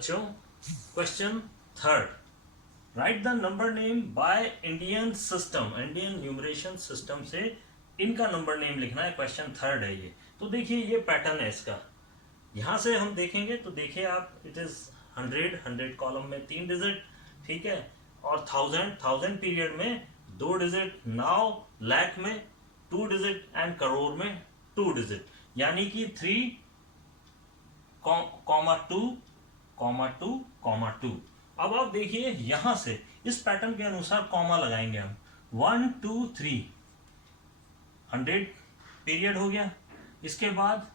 बच्चों, question third, right the number name by Indian system, Indian numeration system से इनका number name लिखना है। क्वेश्चन थर्ड है ये। तो देखिए ये पैटर्न है इसका, यहाँ से हम देखेंगे तो देखिए आप, इट इज 100 कॉलम में 3 डिजिट, ठीक है, और 1000 पीरियड में 2 डिजिट, नाउ लाख में 2 डिजिट एंड करोड़ में 2 डिजिट, यानी कि 3, 2, 2, 2। अब आप देखिए यहां से इस पैटर्न के अनुसार कॉमा लगाएंगे हम। 1 2 3 100 पीरियड हो गया, इसके बाद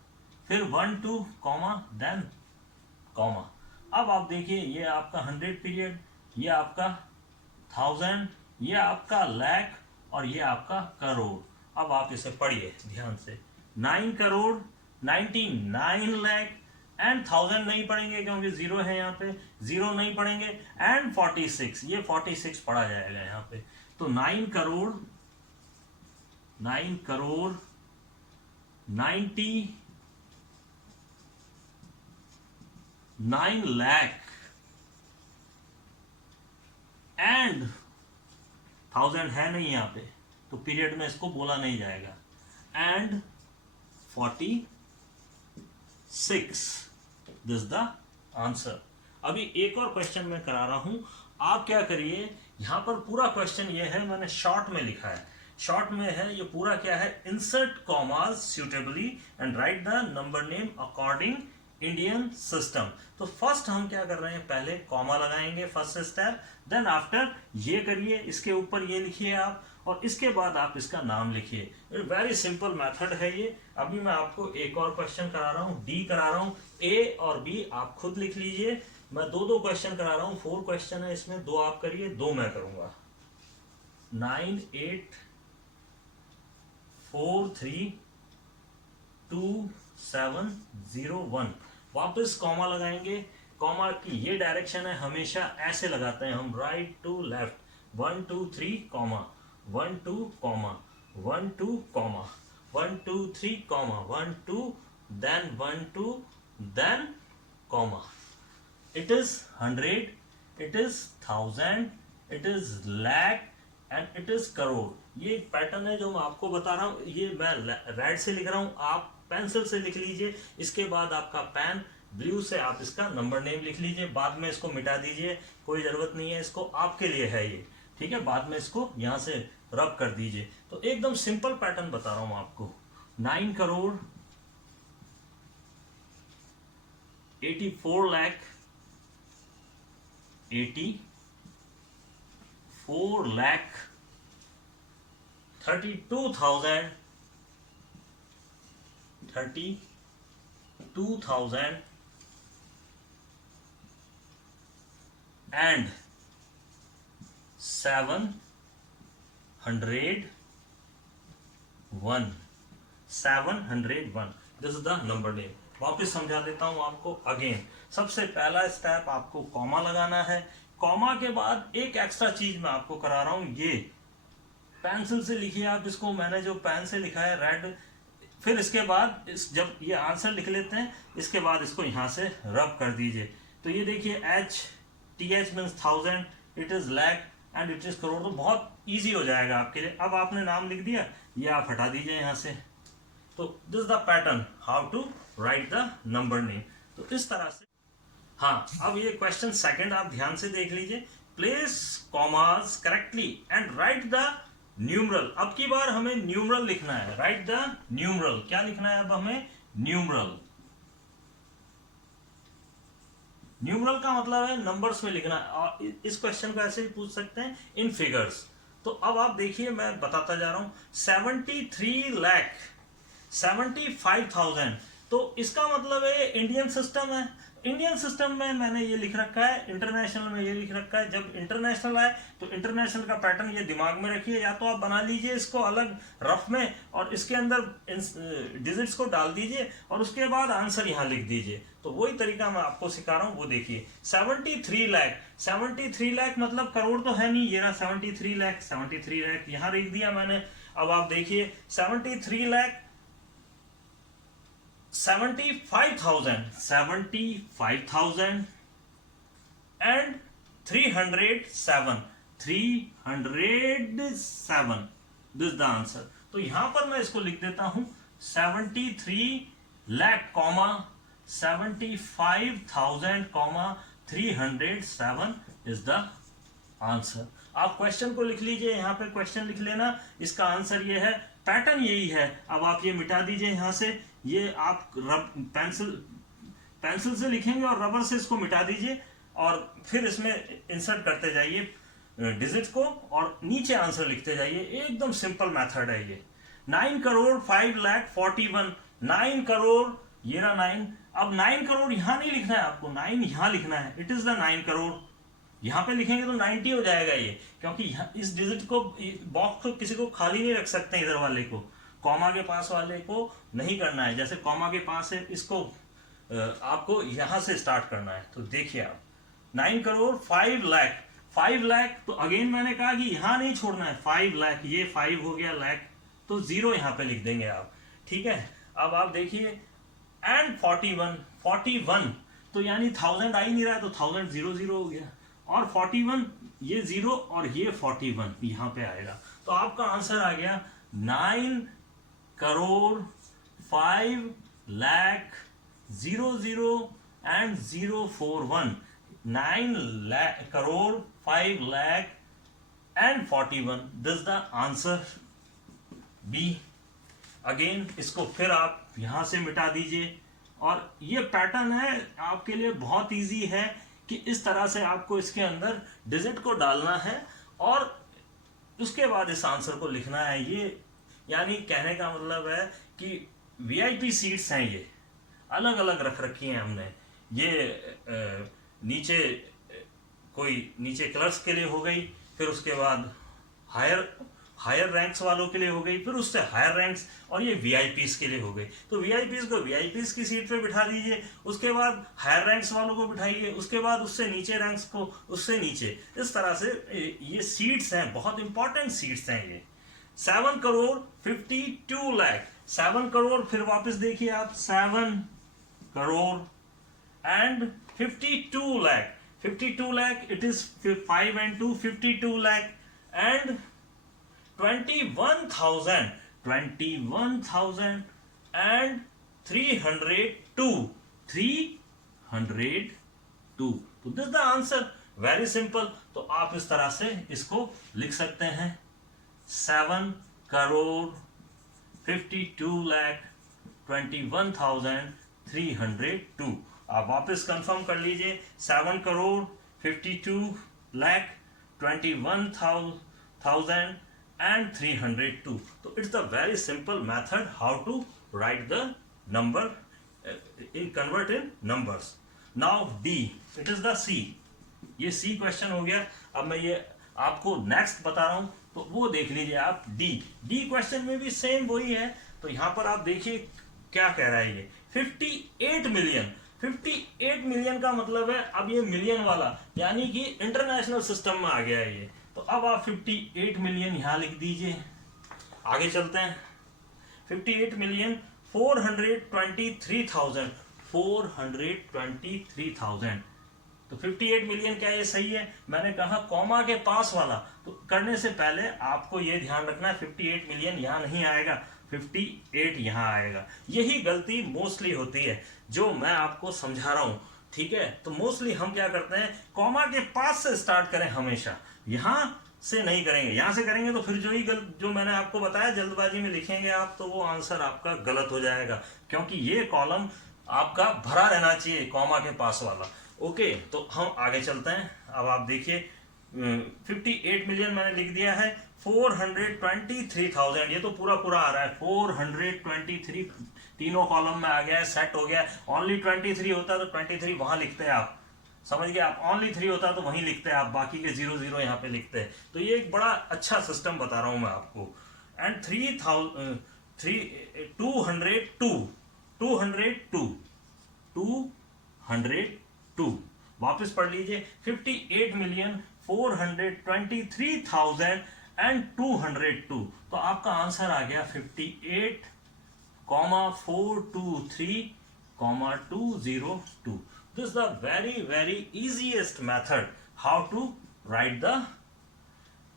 फिर 1 2 कॉमा देन कॉमा। अब आप देखिए ये आपका 100 पीरियड, ये आपका 1000, ये आपका लाख और ये आपका करोड़। अब आप इसे पढ़िए ध्यान से, 9 करोड़, 99 लाख एंड 1000 नहीं पढ़ेंगे क्योंकि जीरो है यहाँ पे, जीरो नहीं पढ़ेंगे, एंड 46, ये 46 पढ़ा जाएगा यहाँ पे। तो 9 करोड़ 99 लाख एंड 1000 है नहीं यहाँ पे, तो पीरियड में इसको बोला नहीं जाएगा, एंड 46, दिस द आंसर। अभी एक और क्वेश्चन मैं करा रहा हूं, आप क्या करिए, यहां पर पूरा क्वेश्चन ये है, मैंने शॉर्ट में लिखा है, शॉर्ट में है ये पूरा, क्या है, insert commas suitably and right the number name according Indian system. तो फर्स्ट हम क्या कर रहे हैं, पहले कॉमा लगाएंगे, फर्स्ट स्टेप, देन आफ्टर ये करिए, इसके ऊपर ये लिखिए आप, और इसके बाद आप इसका नाम लिखिए। वेरी सिंपल मेथड है ये। अभी मैं आपको एक और क्वेश्चन करा रहा हूँ, डी करा रहा हूँ, ए और बी आप खुद लिख लीजिए। मैं दो क्वेश्चन करा रहा हूँ, 4 क्वेश्चन है इसमें, 2 आप करिए, 2 मैं करूंगा। 9 8 4 3 2 7 0 1। वापस कॉमा लगाएंगे, कॉमा की ये डायरेक्शन है, हमेशा ऐसे लगाते हैं हम, right to left, 1 2 3 comma, 1 2 comma, 1 2 comma, 1 2 3 comma, 1 2 then 1 2 then comma. It is 100, it is 1000, it is lakh and it is crore. ये पैटर्न है जो मैं आपको बता रहा हूँ, ये मैं रेड से लिख रहा हूँ, आप पेंसिल से लिख लीजिए। इसके बाद आपका पेन ब्लू से आप इसका नंबर नेम लिख लीजिए, बाद में इसको मिटा दीजिए, कोई जरूरत नहीं है, इसको आपके लिए है ये, ठीक है, बाद में इसको यहां से रब कर दीजिए। तो एकदम सिंपल पैटर्न बता रहा हूं आपको, 9 crore 84 lakh 84 lakh 32,000 and 701। 701, this is the number name. वापस समझा देता हूं आपको अगेन। सबसे पहला स्टेप आपको कॉमा लगाना है, कॉमा के बाद एक एक्स्ट्रा चीज मैं आपको करा रहा हूं, ये पेंसिल से लिखिए आप इसको, मैंने जो पेन से लिखा है रेड, फिर इसके बाद जब ये आंसर लिख लेते हैं, इसके बाद इसको यहां से रब कर दीजिए। तो ये देखिए TH means 1000, it is lakh and it is crore. तो बहुत इजी हो जाएगा आपके लिए। अब आपने नाम लिख दिया, ये आप हटा दीजिए यहां से। तो this is the pattern how to write the number name. तो इस तरह से, हाँ, अब ये क्वेश्चन सेकंड आप ध्यान से देख लीजिए, place commas correctly and right the numeral. अब की बार हमें न्यूमरल लिखना है, राइट द न्यूमरल। क्या लिखना है अब हमें, न्यूमरल। न्यूमरल का मतलब है नंबर्स में लिखना है, और इस क्वेश्चन को ऐसे भी पूछ सकते हैं इन फिगर्स। तो अब आप देखिए, मैं बताता जा रहा हूं, 73 लाख 75,000। तो इसका मतलब है इंडियन सिस्टम है। इंडियन सिस्टम में मैंने ये लिख रखा है, इंटरनेशनल में ये लिख रखा है। जब इंटरनेशनल आए तो इंटरनेशनल का पैटर्न ये दिमाग में रखिए, या तो आप बना लीजिए इसको अलग रफ में और इसके अंदर डिजिट्स को डाल दीजिए और उसके बाद आंसर यहाँ लिख दीजिए। तो वही तरीका मैं आपको सिखा रहा हूँ, वो देखिए। 73 लाख, 73 लाख मतलब करोड़ तो है नहीं, ये रहा 73 लाख, 73 लाख यहाँ लिख दिया मैंने। अब आप देखिए 73 lakh 75,000, 75,000 and 307, 307, this the answer. तो यहां पर मैं इसको लिख देता हूं 73 lakh comma 75,000 comma 307 is the answer. आप क्वेश्चन को लिख लीजिए, यहाँ पे क्वेश्चन लिख लेना, इसका आंसर ये है, पैटर्न यही है। अब आप ये मिटा दीजिए यहाँ से, ये आप पेंसिल से लिखेंगे और रबर से इसको मिटा दीजिए और फिर इसमें इंसर्ट करते जाइए डिजिट को और नीचे आंसर लिखते जाइए। एकदम सिंपल मेथड है ये। 9 करोड़ 5 लाख 41, 9 करोड़, ये रहा 9। अब 9 करोड़ यहां नहीं लिखना है आपको, 9 यहां लिखना है। It is the 9 crore. यहां पे लिखेंगे तो 90 हो जाएगा ये, क्योंकि इस डिजिट को, बॉक्स को किसी को खाली नहीं रख सकते, इधर वाले को, कॉमा के पास वाले को नहीं करना है। जैसे कॉमा के पास है, इसको आपको यहां से स्टार्ट करना है। तो देखिए आप 9 करोड़ 5 लाख, 5 लाख, तो अगेन मैंने कहा कि यहां नहीं छोड़ना है, 5 लाख, ये 5 हो गया लाख, तो 0 यहां पे लिख देंगे आप, ठीक है। अब आप देखिए एंड 41, 41 तो यानी 1000 आ ही नहीं रहा है, तो 1000 0 हो गया, और 41 ये 0 और ये 41 यहां पे आएगा। तो आपका आंसर आ गया 9 crore 5 lakh 00 and 041, 9 crore 5 lakh and 41, this the answer be. Again इसको फिर आप यहां से मिटा दीजिए, और ये पैटर्न है आपके लिए बहुत इजी है कि इस तरह से आपको इसके अंदर डिजिट को डालना है और उसके बाद इस आंसर को लिखना है। ये यानी कहने का मतलब है कि वीआईपी सीट्स हैं, ये अलग अलग रख रखी हैं हमने। ये नीचे कोई नीचे क्लर्क्स के लिए हो गई, फिर उसके बाद हायर रैंक्स वालों के लिए हो गई, फिर उससे हायर रैंक्स, और ये वीआईपीस के लिए हो गई। तो वीआईपीस को वीआईपीस की सीट पे बिठा दीजिए, उसके बाद हायर रैंक्स वालों को बिठाइए, उसके बाद उससे नीचे रैंक्स को उससे नीचे। इस तरह से ये सीट्स हैं, बहुत इंपॉर्टेंट सीट्स हैं ये। 7 करोड़ 52 लाख, 7 करोड़, फिर वापस देखिए आप 7 crore and 52 lakh, 52 lakh, it is 5 and 2, 52 lakh and 21,000, 21,000 and 302, 302। तो this the answer, very simple. तो आप इस तरह से इसको लिख सकते हैं 7 करोड़ 52 लाख 21,302। आप वापस कंफर्म कर लीजिए, 7 करोड़ 52 लाख 21,302। तो it's the very simple method how to write the number in convert in numbers. Now d, it is the c. ये सी क्वेश्चन हो गया। अब मैं ये आपको नेक्स्ट बता रहा हूं, तो वो देख लीजिए आप। डी क्वेश्चन में भी सेम वही है। तो यहां पर आप देखिए क्या कह रहा है ये, 58 मिलियन। 58 मिलियन का मतलब है, अब ये मिलियन वाला यानी कि इंटरनेशनल सिस्टम में आ गया है ये। तो अब आप 58 मिलियन यहां लिख दीजिए। आगे चलते हैं। 58 मिलियन 423,000, 423,000। तो 58 मिलियन, क्या ये सही है? मैंने कहा कॉमा के पास वाला, तो करने से पहले आपको ये ध्यान रखना है 58 मिलियन यहां नहीं आएगा, 58 यहां आएगा। यही गलती मोस्टली होती है जो मैं आपको समझा रहा हूं, ठीक है। तो मोस्टली हम क्या करते हैं, कॉमा के पास से स्टार्ट करें हमेशा, यहां से नहीं करेंगे। यहां से करेंगे तो फिर जो मैंने आपको बताया जल्दबाजी में लिखेंगे आप, तो वो आंसर आपका गलत हो जाएगा, क्योंकि ये कॉलम आपका भरा रहना चाहिए कॉमा के पास वाला। ओके, तो हम आगे चलते हैं। अब आप देखिए 58 मिलियन मैंने लिख दिया है, 423,000, ये तो पूरा पूरा आ रहा है, 423, तीनों कॉलम में आ गया है, सेट हो गया है। ओनली 23 होता तो 23 वहां लिखते हैं आप, समझ गए आप। ओनली 3 होता तो वहीं लिखते हैं आप, बाकी के 0 यहाँ पे लिखते हैं। तो ये एक बड़ा अच्छा सिस्टम बता रहा हूं मैं आपको। एंड 202 वापस पढ़ लीजिए, 58,423,202। तो आपका आंसर आ गया 58,423,202। This is the very easiest method how to write the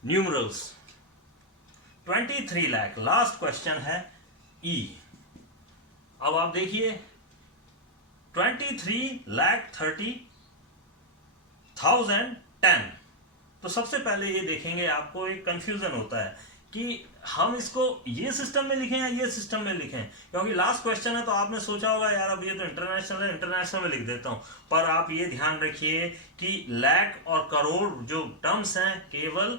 numerals. 23 lakh last question है E. अब आप देखिए 23,30,10। तो सबसे पहले ये देखेंगे, आपको एक कंफ्यूजन होता है कि हम इसको ये सिस्टम में लिखें या ये सिस्टम में लिखें, क्योंकि लास्ट क्वेश्चन है तो आपने सोचा होगा यार अब ये तो इंटरनेशनल है, इंटरनेशनल में लिख देता हूं। पर आप ये ध्यान रखिए कि लाख और करोड़ जो टर्म्स हैं केवल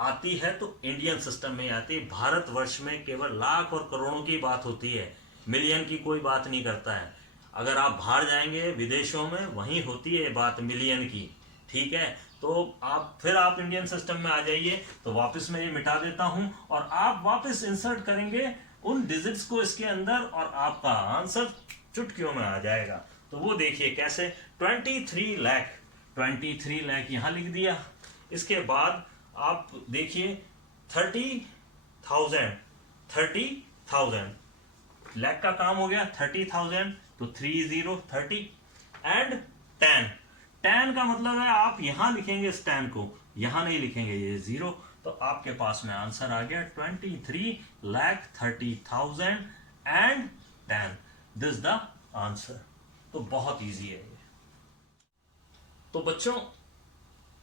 आती है तो इंडियन सिस्टम में आती है। भारतवर्ष में केवल लाख और करोड़ों की बात होती है, मिलियन की कोई बात नहीं करता है। अगर आप बाहर जाएंगे विदेशों में वहीं होती है बात मिलियन की, ठीक है। तो आप इंडियन सिस्टम में आ जाइए। तो वापस मैं ये मिटा देता हूं और आप वापस इंसर्ट करेंगे उन डिजिट्स को इसके अंदर और आपका आंसर चुटकियों में आ जाएगा। तो वो देखिए कैसे, 23 लाख यहां लिख दिया। इसके बाद आप देखिए 30,000 लाख का काम हो गया, 30,000 तो 30 एंड 10 का मतलब है आप यहां लिखेंगे इस 10 को, यहां नहीं लिखेंगे ये 0। तो आपके पास में आंसर आ गया 23,30,000 एंड 10। This the answer. तो बहुत इजी है ये। तो बच्चों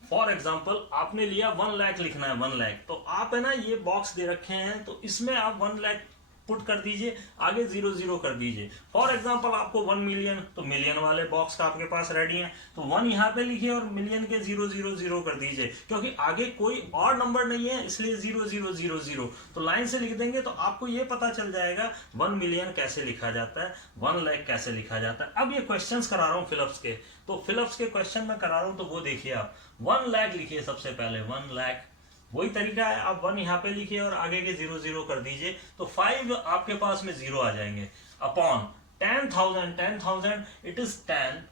फॉर एग्जाम्पल आपने लिया 1 लाख लिखना है, 1 लाख। तो आप है ना ये बॉक्स दे रखे हैं तो इसमें आप 1 लाख पुट कर दीजिए, आगे 0 कर दीजिए। फॉर एग्जांपल आपको 1 मिलियन, तो मिलियन वाले बॉक्स का आपके पास रेडी है, तो 1 यहाँ पे लिखिए और मिलियन के 0 कर दीजिए, क्योंकि आगे कोई और नंबर नहीं है इसलिए 0 तो लाइन से लिख देंगे तो आपको ये पता चल जाएगा 1 मिलियन कैसे लिखा जाता है, 1 लाख कैसे लिखा जाता है। अब ये क्वेश्चंस करा रहा हूँ फिलिप्स के, तो फिलिप्स के क्वेश्चन में करा रहा हूँ, तो वो देखिए आप 1 लाख लिखिए सबसे पहले, 1 लाख। वही तरीका है, आप 1 यहाँ पे लिखिए और आगे के 0 कर दीजिए, तो 5 आपके पास में 0 आ जाएंगे। अपॉन 10,000 इट इज 10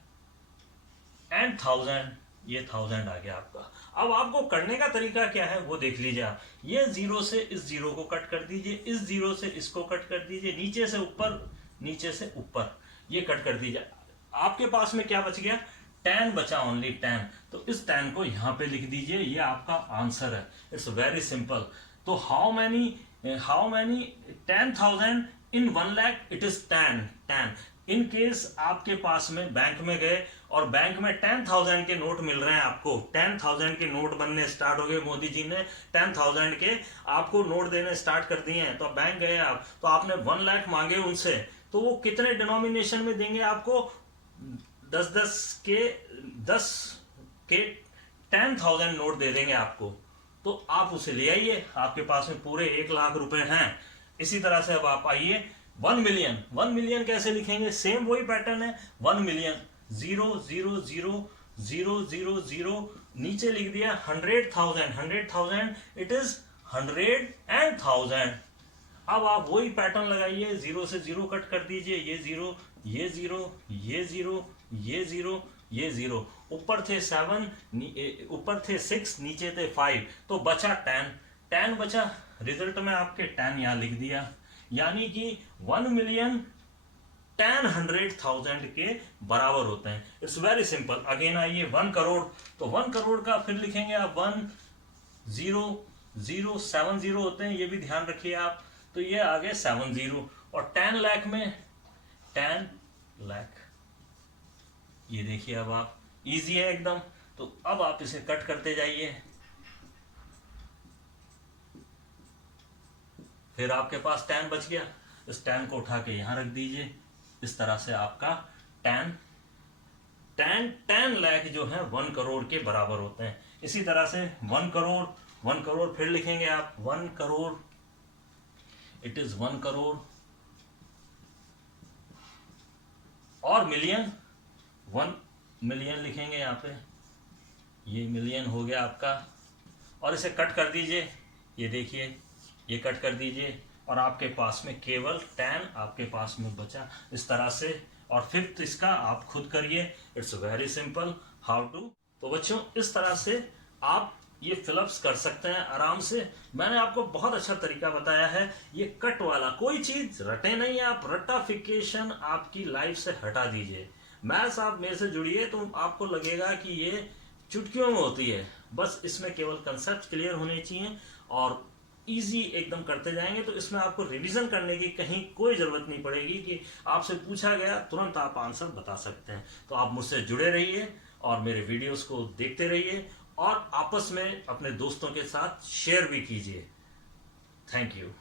एंड 1000, ये 1000 आ गया आपका। अब आपको करने का तरीका क्या है वो देख लीजिए आप। ये 0 से इस 0 को कट कर दीजिए, इस 0 से इसको कट कर दीजिए, नीचे से ऊपर ये कट कर दीजिए। आपके पास में क्या बच गया, 10 बचा, ओनली 10। तो इस 10 को यहां पे लिख दीजिए, ये आपका आंसर है। It's very simple. तो how many 10,000 in 1 lakh, it is 10। In case आपके पास में बैंक में गए और बैंक में 10,000 के नोट मिल रहे हैं आपको, 10,000 के नोट बनने स्टार्ट हो गए, मोदी जी ने 10,000 के आपको नोट देने स्टार्ट कर दिए हैं। तो बैंक गए आप, तो आपने 1 लाख मांगे उनसे, तो वो कितने डिनोमिनेशन में देंगे आपको, 10 के 10,000 नोट दे देंगे आपको। तो आप उसे ले आइए, आपके पास में पूरे 1 लाख रुपए हैं। इसी तरह से अब आप आइए 1 मिलियन कैसे लिखेंगे, सेम वही पैटर्न है। 1 मिलियन 0 नीचे लिख दिया 100,000 इट इज 100 एंड 1000। अब आप वही पैटर्न लगाइए, 0 से 0 कट कर दीजिए, ये 0 ये 0, ऊपर थे 7, ऊपर थे 6, नीचे थे 5, तो बचा 10 बचा। रिजल्ट में आपके 10 यहां लिख दिया, यानी कि 1 मिलियन 10,000 के बराबर होते हैं। It's very simple. अगेन आइए 1 करोड़, तो 1 करोड़ का फिर लिखेंगे आप 1,0,0,7 होते हैं, ये भी ध्यान रखिए आप। तो ये आ गए 70, और 10 लाख में 10 लाख, ये देखिए। अब आप इजी है एकदम। तो अब आप इसे कट करते जाइए, फिर आपके पास 10 बच गया, इस 10 को उठा के यहां रख दीजिए। इस तरह से आपका 10 लाख जो है 1 करोड़ के बराबर होते हैं। इसी तरह से 1 करोड़ फिर लिखेंगे आप, 1 करोड़ इट इज 1 करोड़, और मिलियन 1 मिलियन लिखेंगे यहाँ पे, ये मिलियन हो गया आपका। और इसे कट कर दीजिए, ये देखिए ये कट कर दीजिए, और आपके पास में केवल 10 आपके पास में बचा। इस तरह से, और फिफ्थ इसका आप खुद करिए। It's very simple how to. तो बच्चों इस तरह से आप ये फिलअप्स कर सकते हैं आराम से। मैंने आपको बहुत अच्छा तरीका बताया है। ये कट वाला कोई चीज रटे नहीं, आप रटाफिकेशन आपकी लाइफ से हटा दीजिए। मैथ्स आप मेरे से जुड़िए तो आपको लगेगा कि ये चुटकियों में होती है, बस इसमें केवल कंसेप्ट क्लियर होने चाहिए और इजी एकदम करते जाएंगे, तो इसमें आपको रिवीजन करने की कहीं कोई ज़रूरत नहीं पड़ेगी कि आपसे पूछा गया तुरंत आप आंसर बता सकते हैं। तो आप मुझसे जुड़े रहिए और मेरे वीडियोस को देखते रहिए और आपस में अपने दोस्तों के साथ शेयर भी कीजिए। Thank you.